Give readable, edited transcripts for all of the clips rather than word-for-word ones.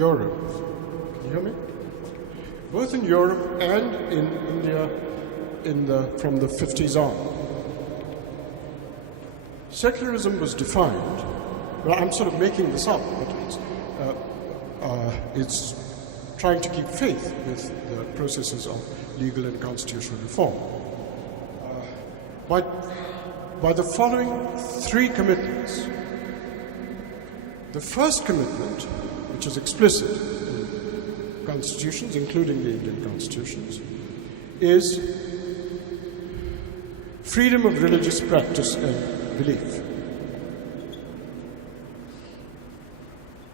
Europe, can you hear me? Both in Europe and in India from the 50s on. Secularism was defined, well, I'm sort of making this up, but it's trying to keep faith with the processes of legal and constitutional reform. By the following three commitments. The first commitment, which is explicit in constitutions, including the Indian constitutions, is freedom of religious practice and belief.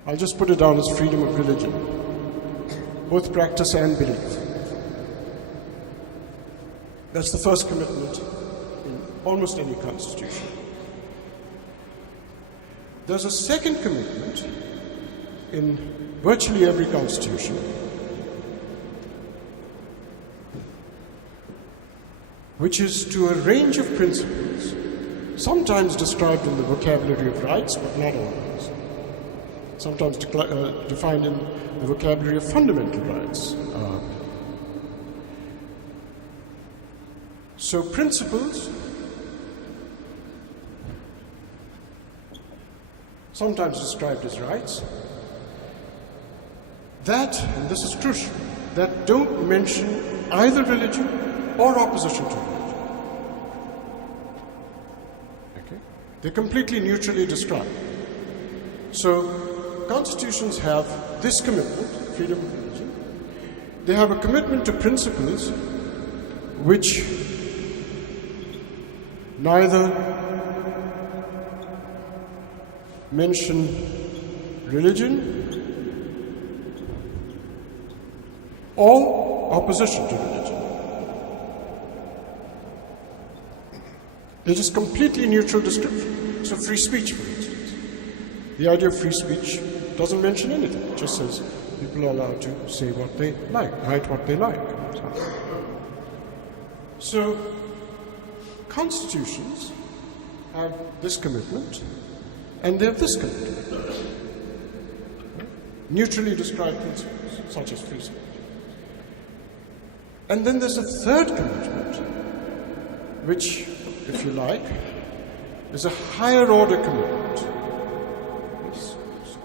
I'll just put it down as freedom of religion, both practice and belief. That's the first commitment in almost any constitution. There's a second commitment in virtually every constitution, which is to a range of principles, sometimes described in the vocabulary of rights, but not always. Sometimes defined in the vocabulary of fundamental rights. So principles, sometimes described as rights, that, and this is crucial, that don't mention either religion or opposition to religion. Okay? They're completely neutrally described. So constitutions have this commitment, freedom of religion. They have a commitment to principles which neither mention religion or opposition to religion. They're just completely neutral description. So free speech, for instance. The idea of free speech doesn't mention anything. It just says people are allowed to say what they like, write what they like. So constitutions have this commitment, and they have this commitment. Neutrally described principles, such as free speech. And then there's a third commitment, which, if you like, is a higher order commitment.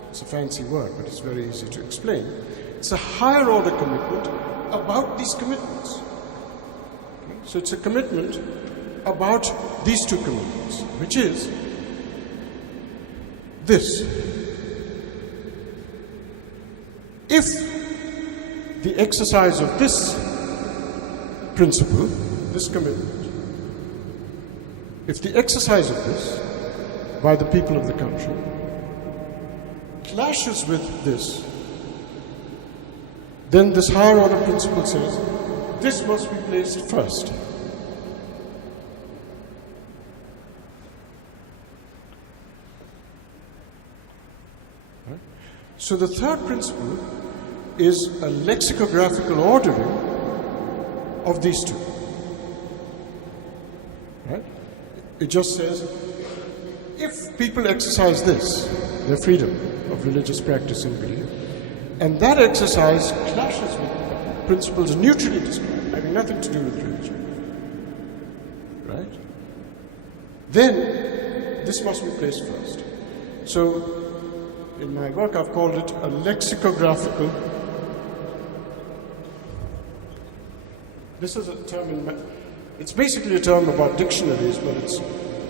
It's a fancy word, but it's very easy to explain. It's a higher order commitment about these commitments. Okay? So it's a commitment about these two commitments, which is this. If the exercise of this principle, this commitment, if the exercise of this by the people of the country clashes with this, then this higher order principle says this must be placed first. Right? So the third principle is a lexicographical ordering of these two. Right? It just says, if people exercise this, their freedom of religious practice and belief, and that exercise clashes with principles neutrally described, having nothing to do with religion, right? Then this must be placed first. So in my work I've called it a lexicographical. This is a term it's basically a term about dictionaries, but it's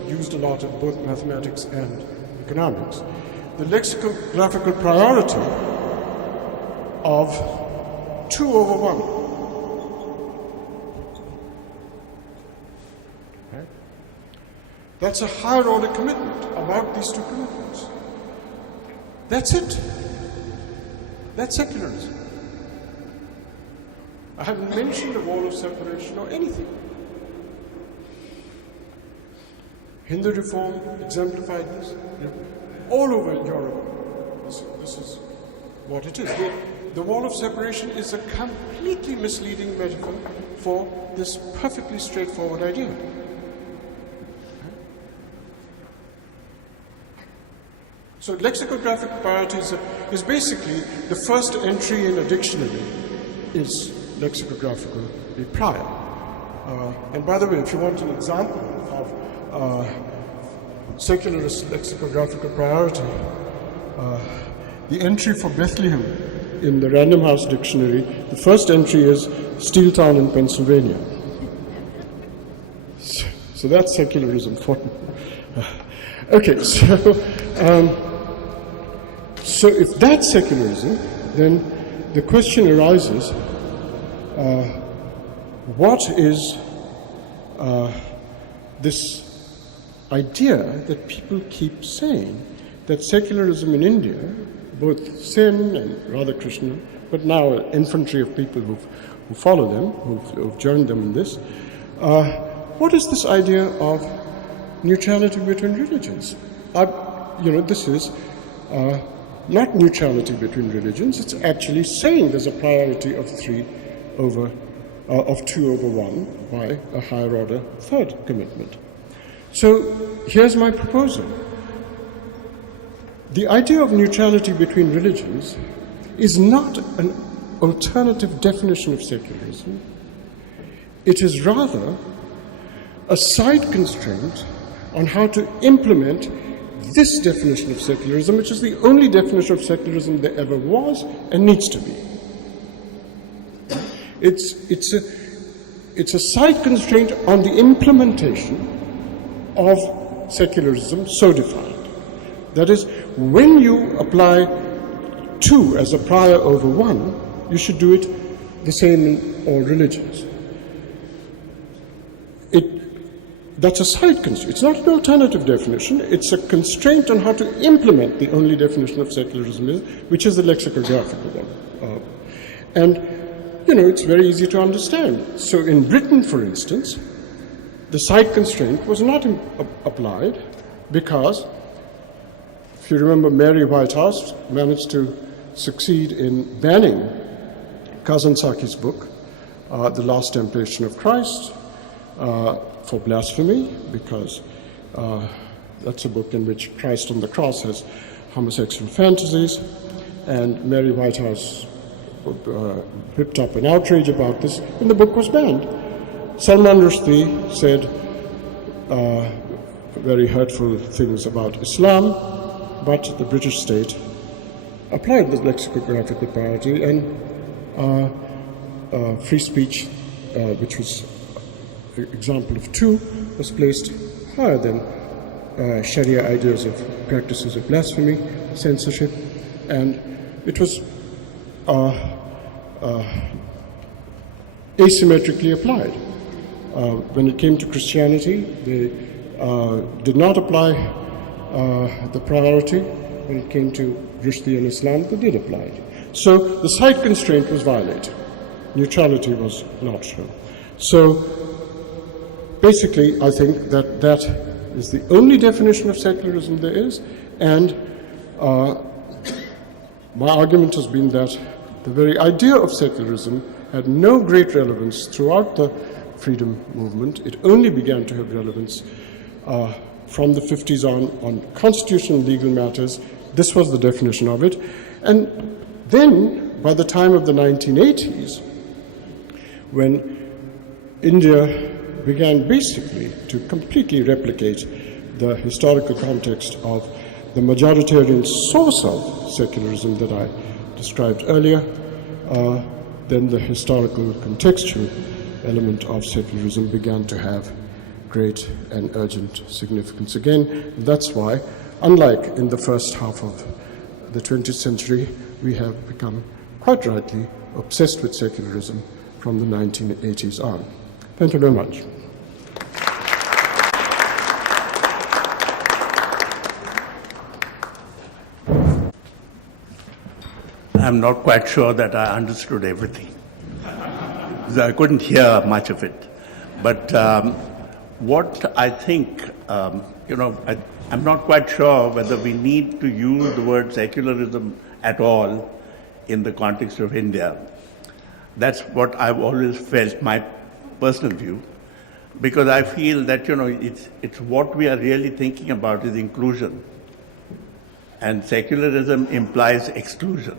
used a lot in both mathematics and economics. The lexicographical priority of 2 over 1. Okay? That's a higher order commitment about these two commitments. That's it. That's secularism. I haven't mentioned a wall of separation or anything. Hindu reform exemplified this. All over Europe, this is what it is. The wall of separation is a completely misleading metaphor for this perfectly straightforward idea. So lexicographic priority is basically the first entry in a dictionary is lexicographically prior. And by the way, if you want an example of secularist lexicographical priority, the entry for Bethlehem in the Random House Dictionary, the first entry is Steeltown in Pennsylvania. So that's secularism for me. Okay, so if that's secularism, then the question arises, what is this idea that people keep saying that secularism in India, both Sen and Radhakrishna, but now an infantry of people who follow them, who've joined them in this, what is this idea of neutrality between religions? This is not neutrality between religions. It's actually saying there's a priority of 2 over 1 by a higher order third commitment. So here's my proposal. The idea of neutrality between religions is not an alternative definition of secularism. It is rather a side constraint on how to implement this definition of secularism, which is the only definition of secularism there ever was and needs to be. It's a side constraint on the implementation of secularism so defined. That is, when you apply 2 as a prior over 1, you should do it the same in all religions. That's a side constraint. It's not an alternative definition. It's a constraint on how to implement the only definition of secularism, which is the lexicographical one. It's very easy to understand. So in Britain, for instance, the side constraint was not applied because, if you remember, Mary Whitehouse managed to succeed in banning Kazansaki's book, The Last Temptation of Christ, for blasphemy, because that's a book in which Christ on the cross has homosexual fantasies, and Mary Whitehouse whipped up an outrage about this, and the book was banned. Salman Rushdie said very hurtful things about Islam, but the British state applied the lexicographical priority, and free speech, which was an example of 2, was placed higher than Sharia ideas of practices of blasphemy, censorship, and it was asymmetrically applied. When it came to Christianity, they did not apply the priority. When it came to Rushdie and Islam, they did apply it. So the side constraint was violated. Neutrality was not shown. So basically, I think that is the only definition of secularism there is, and my argument has been that the very idea of secularism had no great relevance throughout the freedom movement. It only began to have relevance from the 50s on constitutional legal matters. This was the definition of it. And then, by the time of the 1980s, when India began basically to completely replicate the historical context of the majoritarian source of secularism that I described earlier, then the historical contextual element of secularism began to have great and urgent significance again. That's why, unlike in the first half of the 20th century, we have become quite rightly obsessed with secularism from the 1980s on. Thank you very much. I'm not quite sure that I understood everything. I couldn't hear much of it. But what I think, I'm not quite sure whether we need to use the word secularism at all in the context of India. That's what I've always felt, my personal view, because I feel that, it's what we are really thinking about is inclusion. and secularism implies exclusion.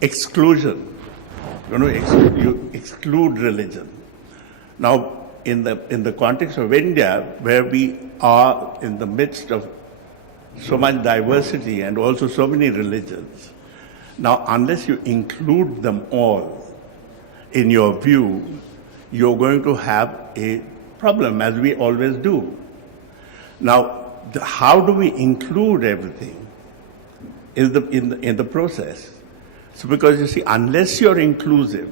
Exclusion. You exclude religion. Now, in the context of India, where we are in the midst of so much diversity and also so many religions, now unless you include them all in your view, you're going to have a problem, as we always do. Now, how do we include everything in the process? So, because you see, unless you're inclusive,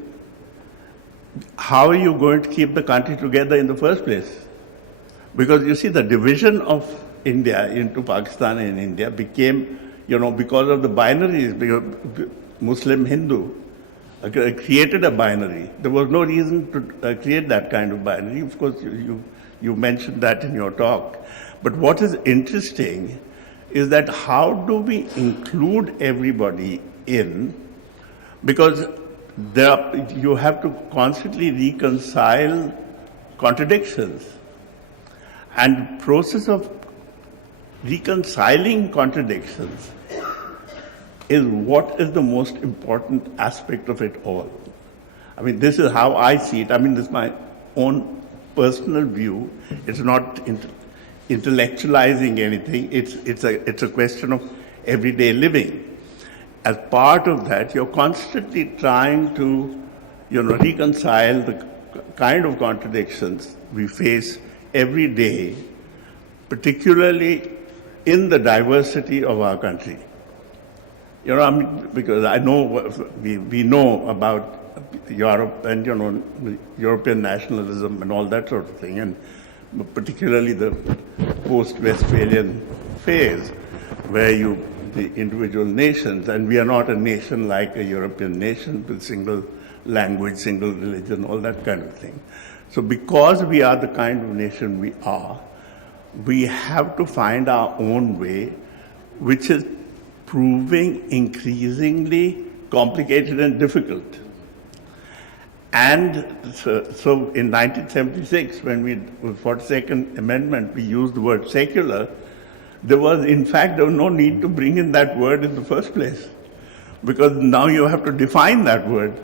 how are you going to keep the country together in the first place? Because you see, the division of India into Pakistan and India became, because of the binaries, because Muslim, Hindu, created a binary. There was no reason to create that kind of binary. Of course, you mentioned that in your talk. But what is interesting is that how do we include everybody in? Because you have to constantly reconcile contradictions. And process of reconciling contradictions is what is the most important aspect of it all. I mean, this is how I see it. I mean, this is my own personal view. It's not intellectualizing anything. It's a question of everyday living. As part of that, you're constantly trying to, reconcile the kind of contradictions we face every day, particularly in the diversity of our country. Because I know we know about Europe and European nationalism and all that sort of thing, and particularly the post-Westphalian phase, where the individual nations, and we are not a nation like a European nation with single language, single religion, all that kind of thing. So because we are the kind of nation we are, we have to find our own way, which is proving increasingly complicated and difficult. And so in 1976, when with 42nd Amendment, we used the word secular, there was no need to bring in that word in the first place, because now you have to define that word.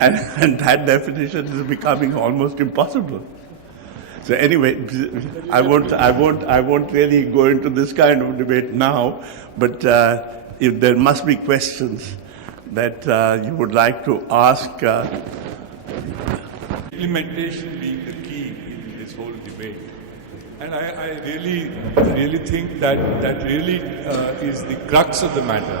And that definition is becoming almost impossible. So anyway, I won't really go into this kind of debate now, but if there must be questions that you would like to ask. Implementation being the key in this whole debate. And I really think that really is the crux of the matter.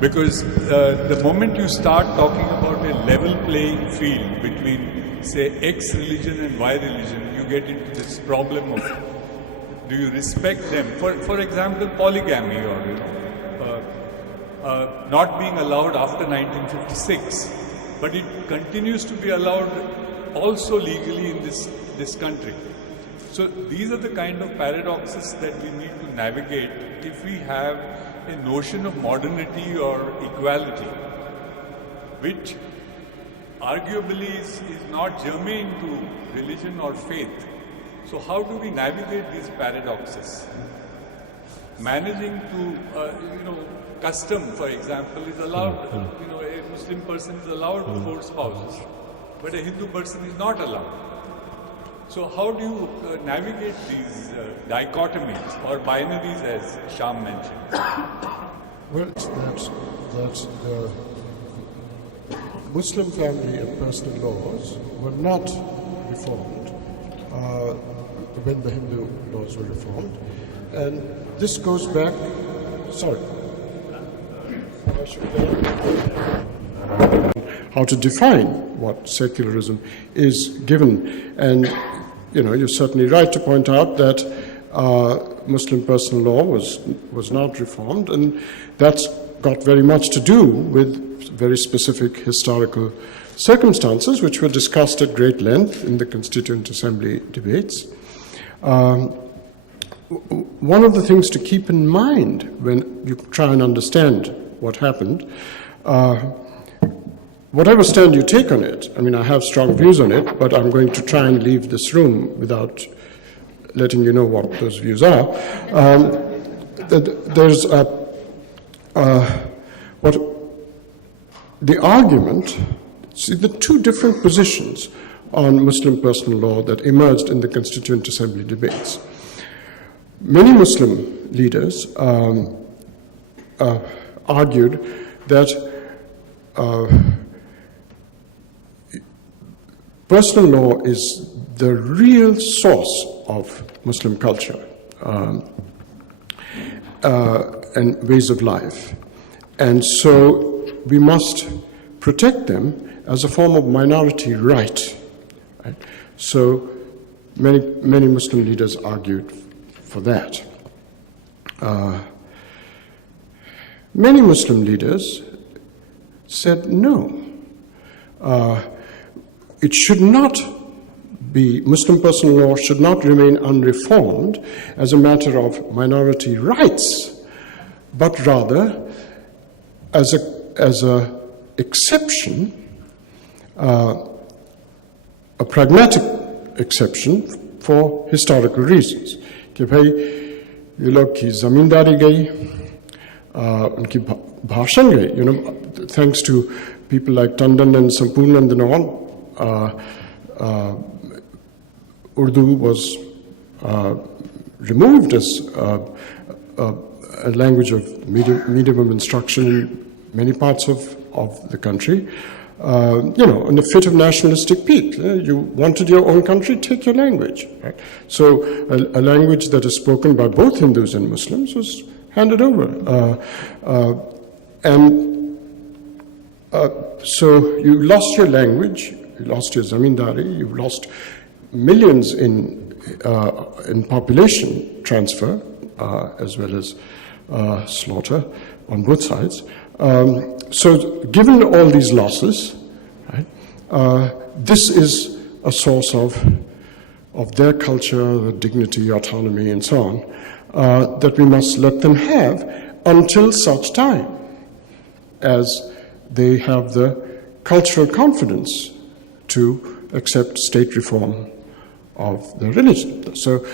Because the moment you start talking about a level playing field between, say, X religion and Y religion, you get into this problem of, do you respect them? For example, polygamy, or not being allowed after 1956, but it continues to be allowed also legally in this country. So these are the kind of paradoxes that we need to navigate if we have a notion of modernity or equality, which arguably is not germane to religion or faith. So how do we navigate these paradoxes? Managing to, custom, for example, is allowed, a Muslim person is allowed 4 spouses, but a Hindu person is not allowed. So how do you navigate these dichotomies or binaries, as Sham mentioned? Well, that the Muslim family and personal laws were not reformed when the Hindu laws were reformed. And this goes back, how to define what secularism is given. And you're certainly right to point out that Muslim personal law was not reformed, and that's got very much to do with very specific historical circumstances, which were discussed at great length in the Constituent Assembly debates. One of the things to keep in mind when you try and understand what happened, whatever stand you take on it, I have strong views on it, but I'm going to try and leave this room without letting you know what those views are. There's what the argument. See, the two different positions on Muslim personal law that emerged in the Constituent Assembly debates. Many Muslim leaders argued that personal law is the real source of Muslim culture and ways of life. And so we must protect them as a form of minority right. Right? So many Muslim leaders argued for that. Many Muslim leaders said no. It should not be, Muslim personal law should not remain unreformed as a matter of minority rights, but rather as a exception, a pragmatic exception for historical reasons. कि भाई ये लोग की ज़मींदारी गई, उनकी भाषण गई, thanks to people like Tandon and Sampurna and all, Urdu was removed as a language of medium of instruction in many parts of the country. In a fit of nationalistic pique. You wanted your own country, take your language. Right? So a language that is spoken by both Hindus and Muslims was handed over. So you lost your language, you lost your zamindari, you lost millions in population transfer, as well as slaughter on both sides. So given all these losses, right, this is a source of their culture, the dignity, autonomy, and so on, that we must let them have until such time as they have the cultural confidence to accept state reform of the religion. So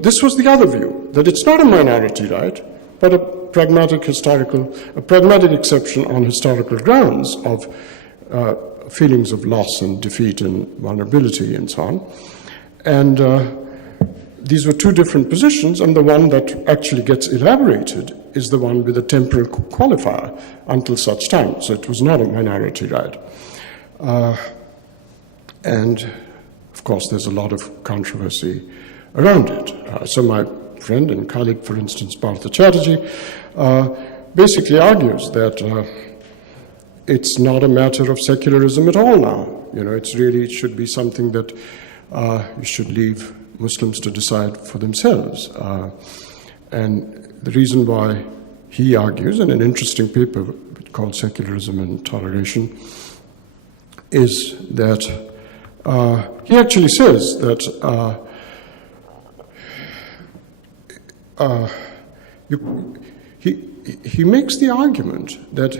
this was the other view, that it's not a minority right, but a pragmatic exception on historical grounds of feelings of loss and defeat and vulnerability and so on. And these were two different positions, and the one that actually gets elaborated is the one with a temporal qualifier, until such time. So it was not a minority right. And of course, there's a lot of controversy around it. So my friend and colleague, for instance, Partha Chatterjee, basically argues that it's not a matter of secularism at all now. It should be something that you should leave Muslims to decide for themselves. And the reason why he argues, in an interesting paper called Secularism and Toleration, is that he actually says that he makes the argument that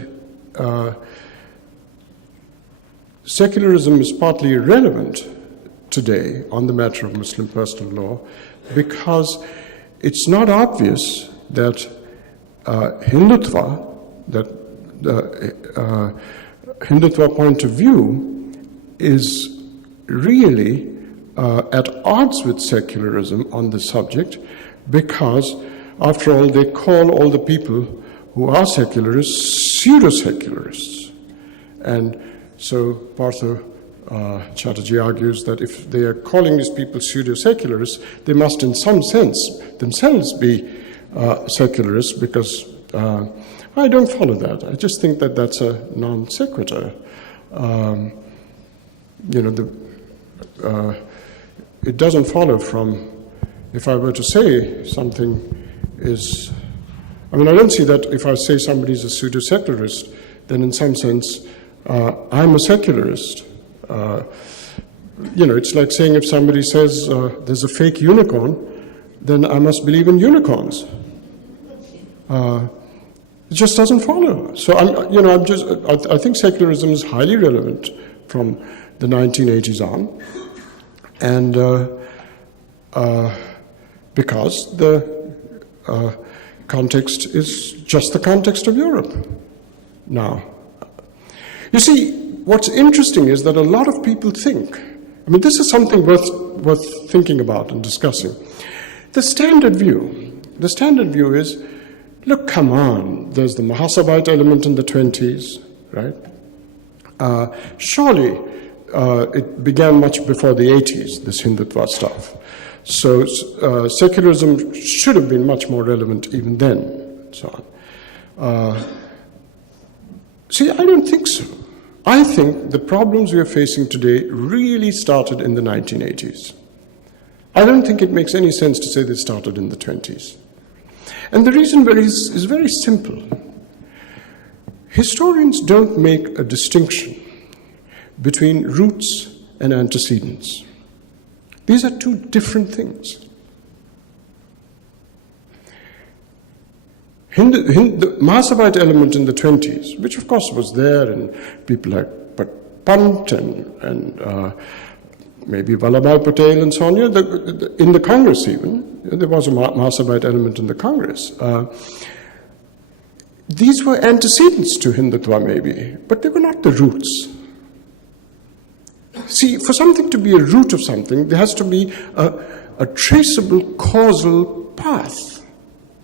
secularism is partly irrelevant today on the matter of Muslim personal law because it's not obvious that Hindutva, that the Hindutva point of view is really at odds with secularism on this subject, because after all they call all the people who are secularists pseudo-secularists. And so Partha Chatterjee argues that if they are calling these people pseudo-secularists, they must in some sense themselves be secularists, because I don't follow that. I just think that that's a non sequitur. It doesn't follow from, if I were to say something is, I don't see that if I say somebody is a pseudo-secularist, then in some sense I'm a secularist. It's like saying if somebody says there's a fake unicorn, then I must believe in unicorns. It just doesn't follow. So I think secularism is highly relevant from the 1980s on, and because the context is just the context of Europe now. You see, what's interesting is that a lot of people think, I mean, this is something worth thinking about and discussing. The standard view is, look, come on, there's the Mahasabite element in the 20s, right? Surely it began much before the 80s, this Hindutva stuff. So secularism should have been much more relevant even then, and so on. See, I don't think so. I think the problems we are facing today really started in the 1980s. I don't think it makes any sense to say they started in the 20s. And the reason is very simple. Historians don't make a distinction between roots and antecedents. These are two different things. The Mahasabite element in the 20s, which of course was there, and people like Pant and maybe Vallabhbhai Patel and so on, in the Congress even, there was a Mahasabite element in the Congress. These were antecedents to Hindutva maybe, but they were not the roots. See, for something to be a root of something, there has to be a traceable causal path.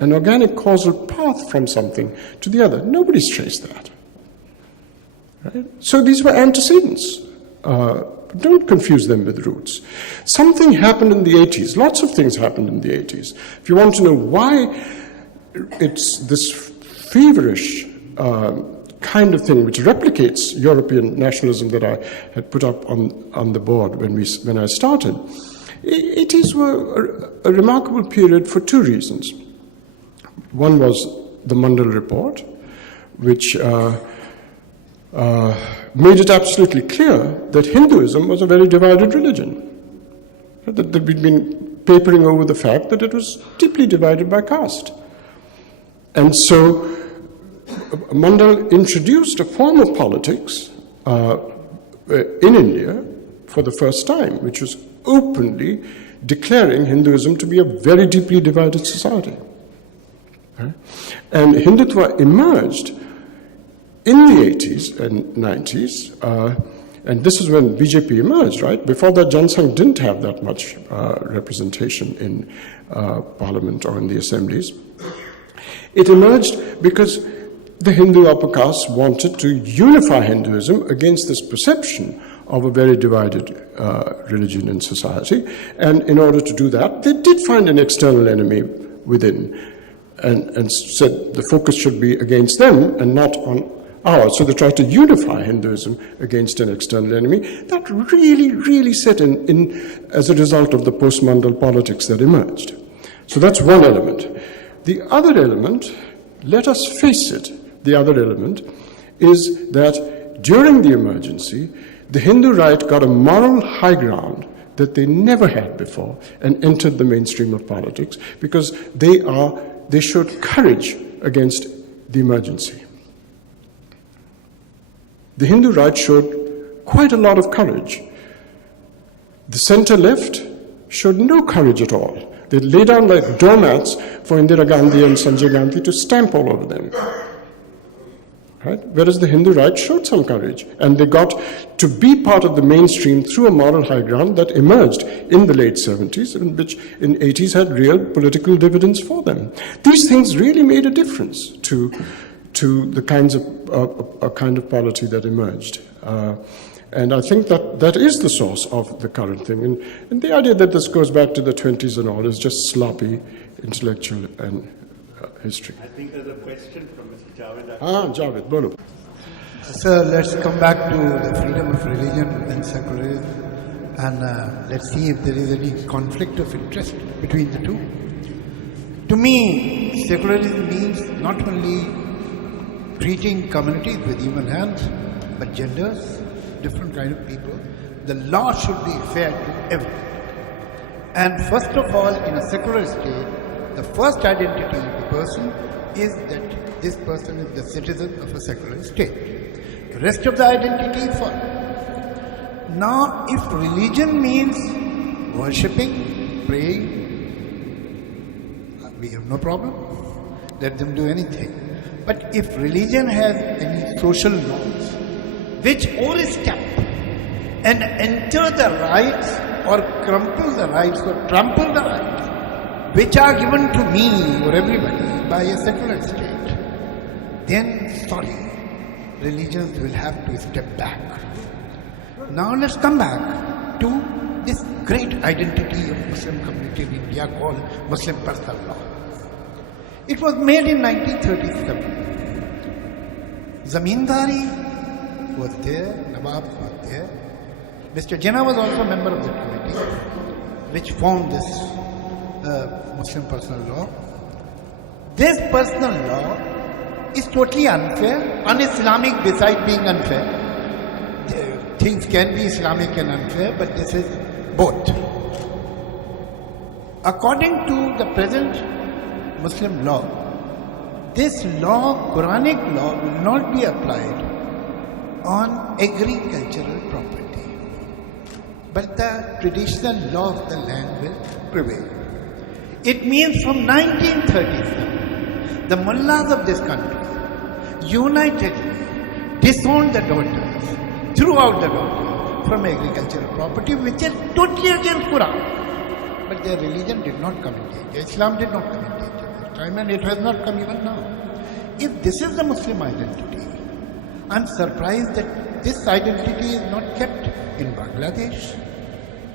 An organic causal path from something to the other. Nobody's traced that. Right? So these were antecedents. Don't confuse them with roots. Something happened in the 80s. Lots of things happened in the 80s. If you want to know why it's this feverish kind of thing which replicates European nationalism that I had put up on the board when I started, 80s were a remarkable period for two reasons. One was the Mandal Report, which made it absolutely clear that Hinduism was a very divided religion. That we'd been papering over the fact that it was deeply divided by caste. And so Mandal introduced a form of politics in India for the first time, which was openly declaring Hinduism to be a very deeply divided society. And Hindutva emerged in the 80s and 90s, and this is when BJP emerged, right? Before that, Jansangh didn't have that much representation in parliament or in the assemblies. It emerged because the Hindu upper caste wanted to unify Hinduism against this perception of a very divided religion in society. And in order to do that, they did find an external enemy within, and said the focus should be against them and not on ours. So they tried to unify Hinduism against an external enemy. That really set in as a result of the post-Mandal politics that emerged. So that's one element. The other element, let us face it, the other element is that during the emergency, the Hindu right got a moral high ground that they never had before and entered the mainstream of politics because they showed courage against the emergency. The Hindu right showed quite a lot of courage. The center left showed no courage at all. They lay down like doormats for Indira Gandhi and Sanjay Gandhi to stamp all over them. Right? Whereas the Hindu right showed some courage, and they got to be part of the mainstream through a moral high ground that emerged in the late 70s, and which in 80s had real political dividends for them. These things really made a difference to the kinds of a kind of polity that emerged. And I think that is the source of the current thing. And the idea that this goes back to the 20s and all is just sloppy intellectual and history. I think there's a question from Mr. Javed. Javed, bolo. Sir, let's come back to the freedom of religion and secularism, and let's see if there is any conflict of interest between the two. To me, secularism means not only treating communities with human hands, but genders, different kind of people. The law should be fair to everyone. And first of all, in a secular state, the first identity of the person is that this person is the citizen of a secular state. The rest of the identity follow. Now, if religion means worshipping, praying, we have no problem. Let them do anything. But if religion has any social norms which overstep and enter the rights or crumple the rights or trample the rights which are given to me or everybody by a secular state, then sorry, religions will have to step back. Now let's come back to this great identity of Muslim community in India called Muslim personal law. It was made in 1937. Zamindari was there, Nawab was there. Mr. Jinnah was also a member of the committee which formed this Muslim personal law. This personal law is totally unfair, un-Islamic besides being unfair. Things can be Islamic and unfair, but this is both. According to the present Muslim law, this law, Quranic law, will not be applied on agricultural property, but the traditional law of the land will prevail. It means from 1937, the mullahs of this country unitedly disowned the daughters, threw out the daughters from agricultural property, which is totally against Quran. But their religion did not come in danger. Islam did not come in danger at this time, and it has not come even now. If this is the Muslim identity, I'm surprised that this identity is not kept in Bangladesh,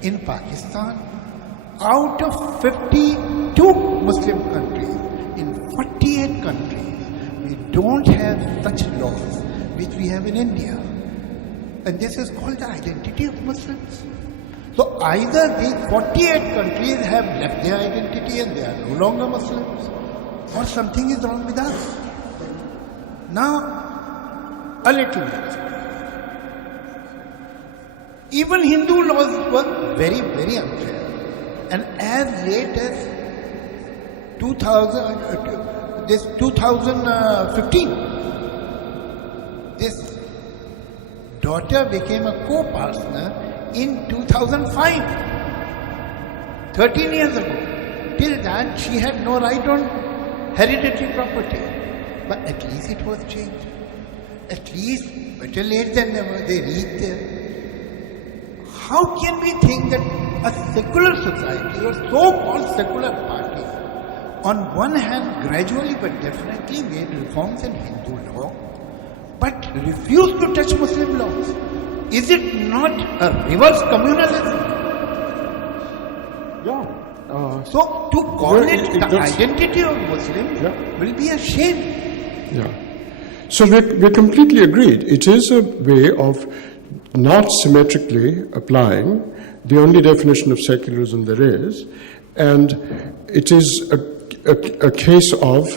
in Pakistan. Out of 52 Muslim countries, in 48 countries, we don't have such laws which we have in India. And this is called the identity of Muslims. So either these 48 countries have left their identity and they are no longer Muslims, or something is wrong with us. Now, a little bit. Even Hindu laws were very, very unfair. And as late as 2015, this daughter became a co-partner in 2005, 13 years ago. Till that, she had no right on hereditary property. But at least it was changed. At least, better late than never, they reached there. How can we think that a secular society or so-called secular party, on one hand gradually but definitely made reforms in Hindu law, but refused to touch Muslim laws? Is it not a reverse communalism? Yeah. So to call it the identity of Muslims will be a shame. Yeah. So we're completely agreed. It is a way of not symmetrically applying the only definition of secularism there is, and it is a case of,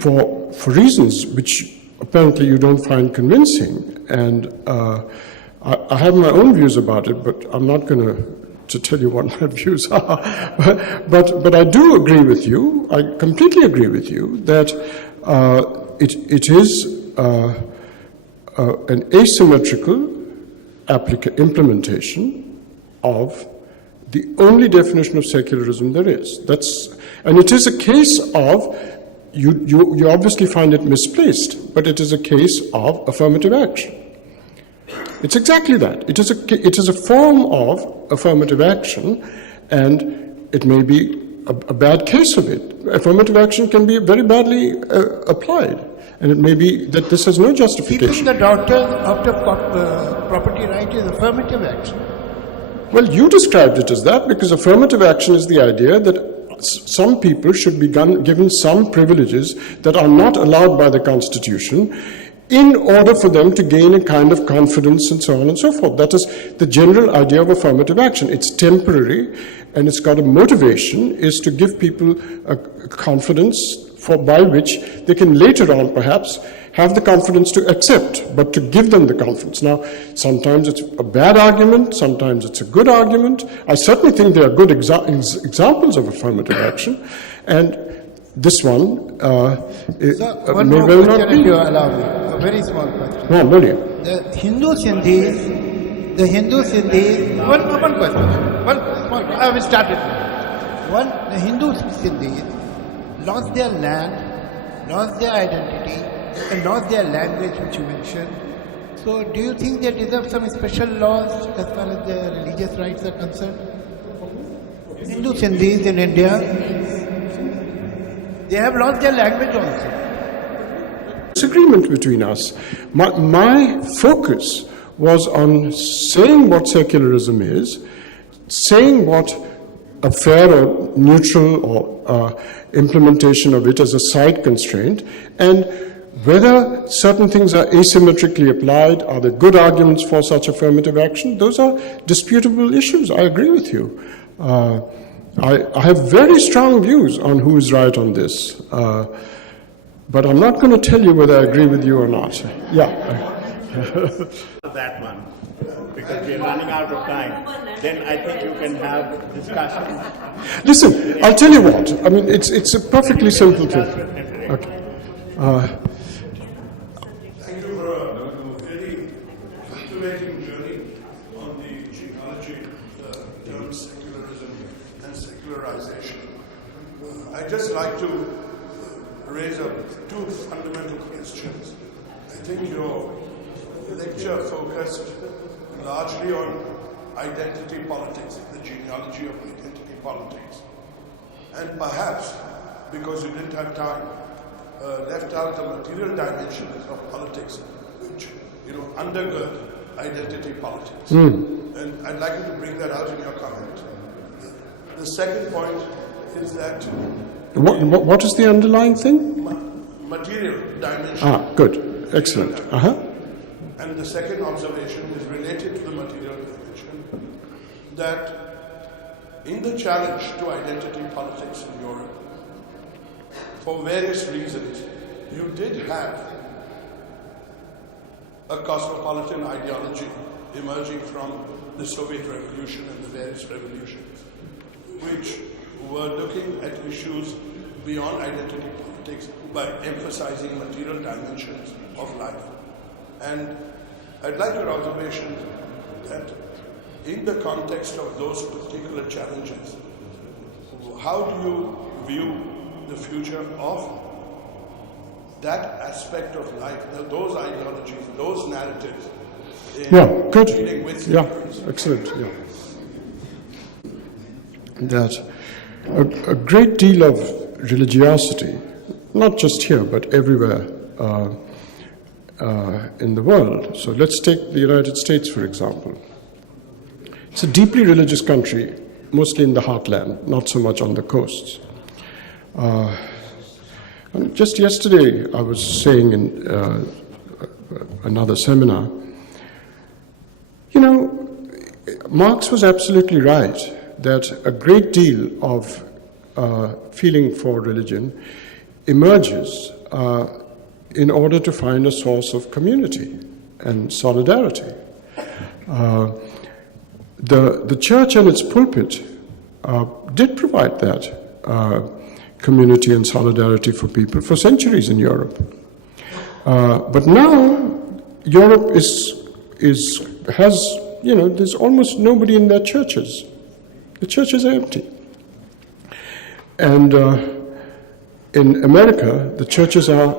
for reasons which apparently you don't find convincing, and I have my own views about it, but I'm not going to tell you what my views are. But I do agree with you, I completely agree with you, that it is an asymmetrical implementation of the only definition of secularism there is. And it is a case of, you obviously find it misplaced, but it is a case of affirmative action. It's exactly that. It is a form of affirmative action, and it may be a bad case of it. Affirmative action can be very badly applied. And it may be that this has no justification. Keeping the daughter out of property right is affirmative action. Well, you described it as that because affirmative action is the idea that some people should be given some privileges that are not allowed by the Constitution in order for them to gain a kind of confidence and so on and so forth. That is the general idea of affirmative action. It's temporary and it's got a motivation, is to give people a confidence by which they can later on perhaps have the confidence to accept, but to give them the confidence. Now, sometimes it's a bad argument, sometimes it's a good argument. I certainly think there are good examples of affirmative action, and this one one may more well question, not be. if you allow me, a very small question. No, brilliant. The Hindu Sindhis, one question, one small, I will start it. the Hindus Sindhis lost their land, lost their identity, and lost their language, which you mentioned. So do you think they deserve some special laws as far as their religious rights are concerned? Hindu Sindhis in India, they have lost their language also. Disagreement between us. My focus was on saying what secularism is, saying what a fair or neutral or implementation of it as a side constraint, and whether certain things are asymmetrically applied, are there good arguments for such affirmative action? Those are disputable issues. I agree with you. I have very strong views on who is right on this, but I'm not going to tell you whether I agree with you or not. Yeah. That one, because we're running out of time. Then I think you can have discussion. Listen, I'll tell you what. I mean, it's a perfectly simple thing. Okay. Thank you for a very captivating journey on the genealogy of the terms secularism and secularization. I'd just like to raise two fundamental questions. I think your lecture focused largely on identity politics, the genealogy of identity politics. And perhaps, because you didn't have time, left out the material dimensions of politics, which undergird identity politics. And I'd like you to bring that out in your comment. The second point is that What is the underlying thing? material dimension. Good. Excellent. And the second observation is related to the material dimension, that in the challenge to identity politics in Europe, for various reasons, you did have a cosmopolitan ideology emerging from the Soviet Revolution and the various revolutions, which were looking at issues beyond identity politics by emphasizing material dimensions of life. And I'd like your observation that in the context of those particular challenges, how do you view the future of that aspect of life, those ideologies, those narratives in Good. dealing with Yeah, excellent. Yeah. That a great deal of religiosity, not just here but everywhere in the world. So let's take the United States, for example. It's a deeply religious country, mostly in the heartland, not so much on the coasts. And just yesterday, I was saying in another seminar, Marx was absolutely right that a great deal of feeling for religion emerges in order to find a source of community and solidarity. The church and its pulpit did provide that community and solidarity for people for centuries in Europe. But now Europe has there's almost nobody in their churches. The churches are empty. And in America, the churches are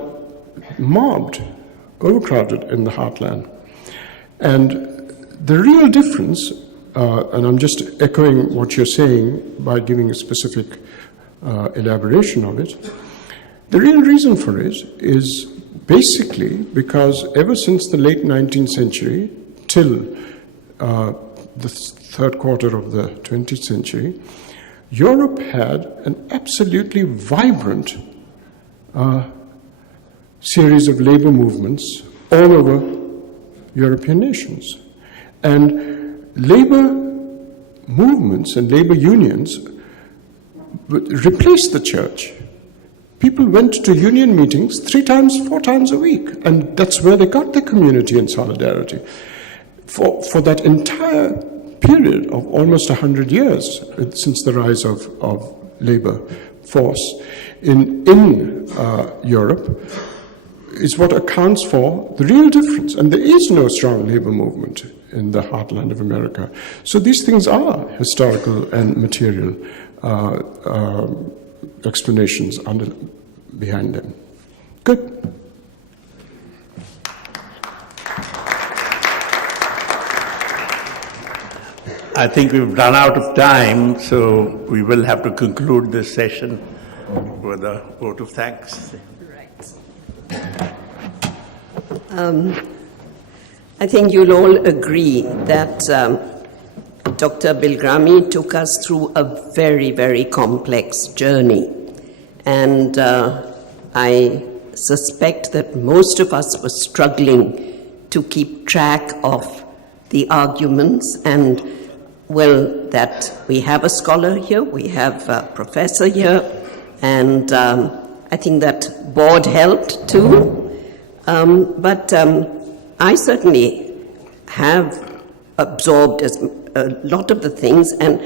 mobbed, overcrowded in the heartland. And the real difference, and I'm just echoing what you're saying by giving a specific elaboration of it, the real reason for it is basically because ever since the late 19th century till the third quarter of the 20th century, Europe had an absolutely vibrant series of labor movements all over European nations. And labor movements and labor unions replaced the church. People went to union meetings 3 times, 4 times a week, and that's where they got their community and solidarity. For that entire period of almost 100 years since the rise of labor force in Europe is what accounts for the real difference. And there is no strong labor movement in the heartland of America. So these things are historical and material explanations behind them. Good. I think we've run out of time, so we will have to conclude this session with a vote of thanks. I think you'll all agree that Dr. Bilgrami took us through a very, very complex journey. And I suspect that most of us were struggling to keep track of the arguments and, well, that we have a scholar here, we have a professor here, and I think that board helped too. But I certainly have absorbed a lot of the things, and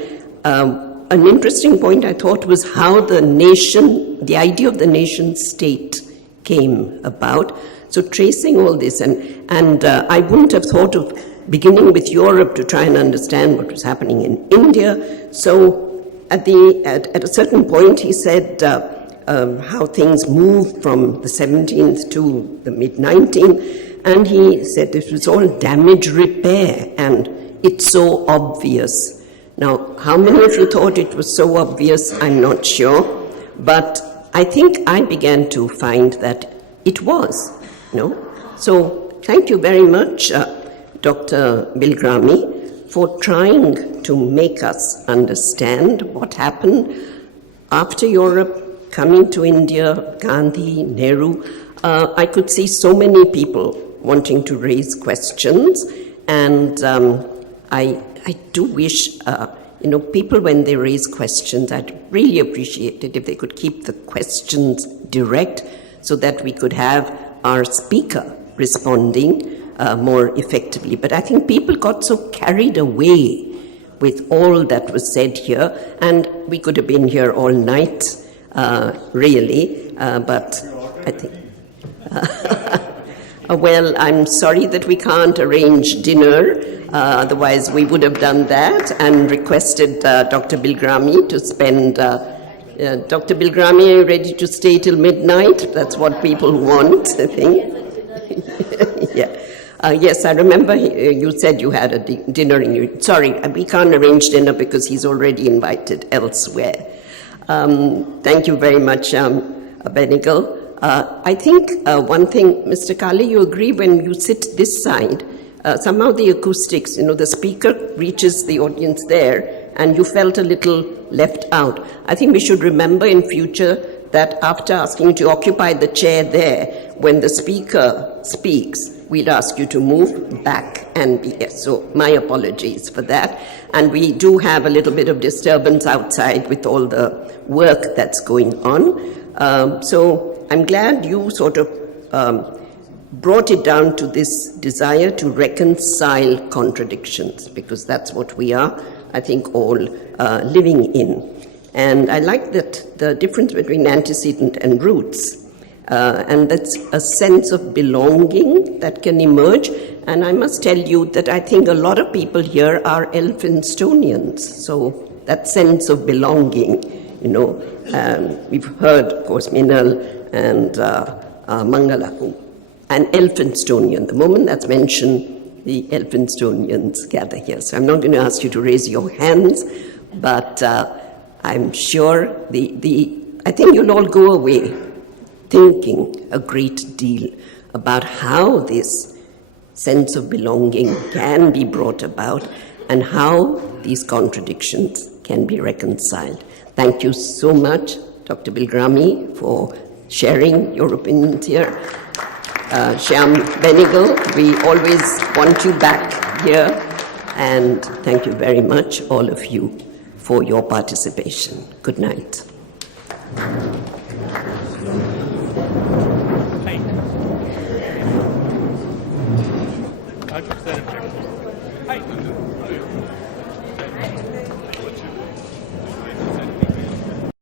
an interesting point I thought was how the idea of the nation state came about. So tracing all this, and I wouldn't have thought of beginning with Europe to try and understand what was happening in India. So at a certain point he said how things moved from the 17th to the mid-19th, and he said this was all damage repair, and it's so obvious. Now, how many of you thought it was so obvious? I'm not sure, but I think I began to find that it was, So thank you very much, Dr. Bilgrami, for trying to make us understand what happened after Europe, coming to India, Gandhi, Nehru. I could see so many people wanting to raise questions, and I do wish, people when they raise questions, I'd really appreciate it if they could keep the questions direct so that we could have our speaker responding more effectively. But I think people got so carried away with all that was said here, and we could have been here all night, really, but I think... Well, I'm sorry that we can't arrange dinner, otherwise we would have done that and requested Dr. Bilgrami to spend... Dr. Bilgrami, are you ready to stay till midnight? That's what people want, I think. Yeah. Yes, I remember you said you had a dinner in you. Sorry, we can't arrange dinner because he's already invited elsewhere. Thank you very much, Benigal. I think one thing, Mr. Kali, you agree when you sit this side, somehow the acoustics, the speaker reaches the audience there, and you felt a little left out. I think we should remember in future that after asking you to occupy the chair there, when the speaker speaks, we'd ask you to move back and be yes. So my apologies for that. And we do have a little bit of disturbance outside with all the work that's going on. So I'm glad you sort of brought it down to this desire to reconcile contradictions, because that's what we are, I think, all living in. And I like that the difference between antecedent and roots, and that's a sense of belonging that can emerge. And I must tell you that I think a lot of people here are Elphinstonians, so that sense of belonging, we've heard, of course, Minal and Mangalaku, and Elphinstonian. The moment that's mentioned, the Elphinstonians gather here. So I'm not going to ask you to raise your hands, but I'm sure I think you'll all go away thinking a great deal about how this sense of belonging can be brought about and how these contradictions can be reconciled. Thank you so much, Dr. Bilgrami, for sharing your opinions here. Shyam Benigal, we always want you back here, and thank you very much, all of you, for your participation. Good night. Hi.